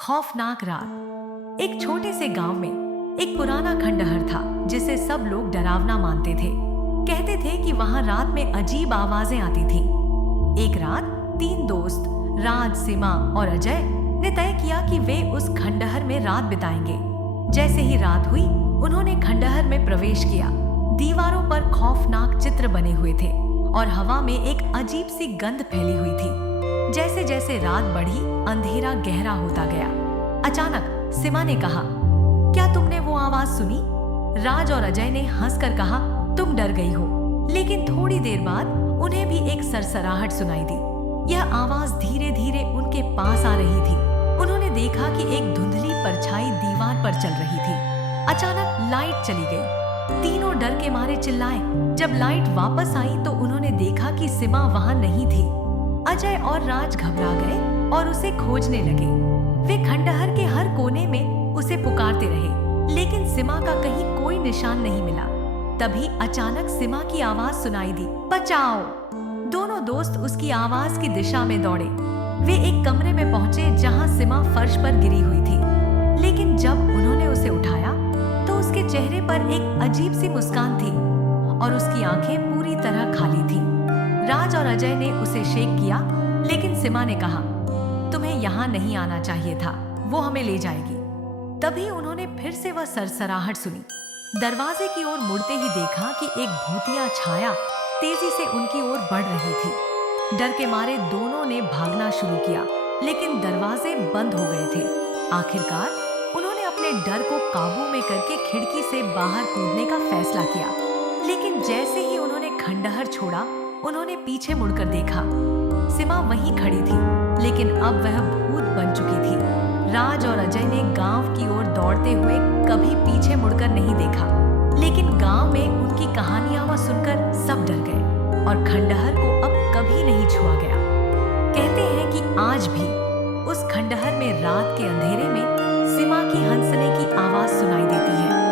खौफनाक रात। एक छोटे से गांव में एक पुराना खंडहर था जिसे सब लोग डरावना मानते थे। कहते थे कि वहां रात में अजीब आवाजें आती थीं। एक रात तीन दोस्त राज, सीमा और अजय ने तय किया कि वे उस खंडहर में रात बिताएंगे। जैसे ही रात हुई, उन्होंने खंडहर में प्रवेश किया। दीवारों पर खौफनाक चित्र बने हुए थे और हवा में एक अजीब सी गंध फैली हुई थी। जैसे जैसे रात बढ़ी, अंधेरा गहरा होता गया। अचानक सीमा ने कहा, क्या तुमने वो आवाज सुनी? राज और अजय ने हंसकर कहा, तुम डर गई हो। लेकिन थोड़ी देर बाद उन्हें भी एक सरसराहट सुनाई दी। यह आवाज धीरे धीरे उनके पास आ रही थी। उन्होंने देखा कि एक धुंधली परछाई दीवार पर चल रही थी। अचानक लाइट चली गई। तीनों डर के मारे चिल्लाए। जब लाइट वापस आई तो उन्होंने देखा कि सीमा वहां नहीं थी। अजय और राज घबरा गए और उसे खोजने लगे। वे खंडहर के हर कोने में उसे पुकारते रहे, लेकिन सीमा का कहीं कोई निशान नहीं मिला। तभी अचानक सीमा की आवाज सुनाई दी, बचाओ! दोनों दोस्त उसकी आवाज की दिशा में दौड़े। वे एक कमरे में पहुंचे जहां सीमा फर्श पर गिरी हुई थी। लेकिन जब उन्होंने उसे उठाया तो उसके चेहरे पर एक अजीब सी मुस्कान थी और उसकी आंखें पूरी तरह खाली थीं। राज और अजय ने उसे शेक किया, लेकिन सीमा ने कहा, तुम्हें यहाँ नहीं आना चाहिए था, वो हमें ले जाएगी। तभी उन्होंने फिर से वह सरसराहट सुनी। दरवाजे की ओर मुड़ते ही देखा कि एक भूतिया छाया तेजी से उनकी ओर बढ़ रही थी। डर के मारे दोनों ने भागना शुरू किया, लेकिन दरवाजे बंद हो गए थे। आखिरकार उन्होंने अपने डर को काबू में करके खिड़की से बाहर कूदने का फैसला किया। लेकिन जैसे ही उन्होंने खंडहर छोड़ा, उन्होंने पीछे मुड़कर देखा। सीमा वहीं खड़ी थी, लेकिन अब वह भूत बन चुकी थी। राज और अजय ने गांव की ओर दौड़ते हुए कभी पीछे मुड़कर नहीं देखा, लेकिन गांव में उनकी कहानियां सुनकर सब डर गए और खंडहर को अब कभी नहीं छुआ गया। कहते हैं कि आज भी उस खंडहर में रात के अंधेरे में सीमा की हंसने की आवाज सुनाई देती है।